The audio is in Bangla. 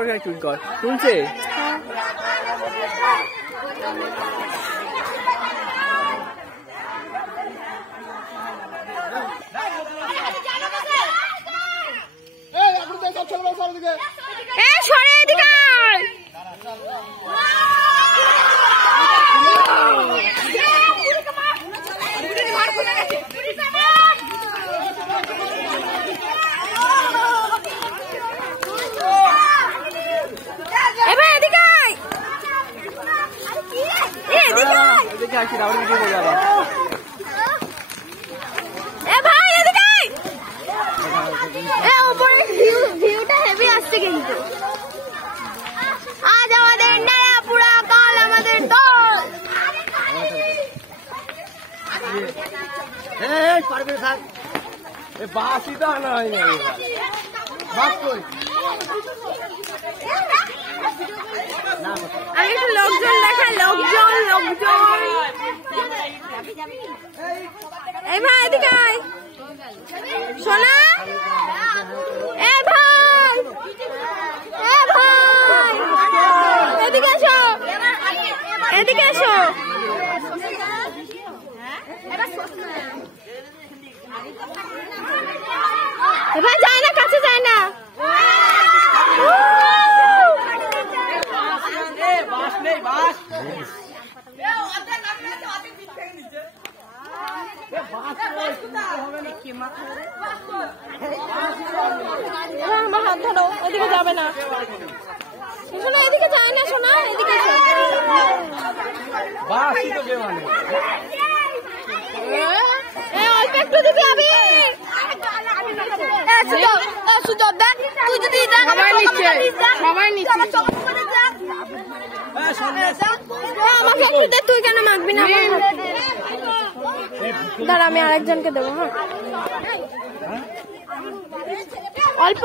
করে কর তুলছে আজ আমাদের নারাপুরা, কাল আমাদের দল। বাসি তো আনা হয় না আমি একটু লোকজন দেখাই, লোকজন লোকজন এই ভাই এদিকে আয় সোনা, এ ভাই এ ভাই এদিকে এসো, এদিকে এসো। এবার যায় না, কাছে যায় না। আমার হাত ধরো, এদিকে যাবে না শোনা, এদিকে যায় না শোনা, এদিকে অল্প একটু দিবি। আমি সুযোগ দেখ, তুই যদি সবাই নিচ্ছে আমাকে একটু দে, তুই কেন মাখবি না? দাঁড়া আমি আরেকজনকে দেবো। হ্যাঁ অল্প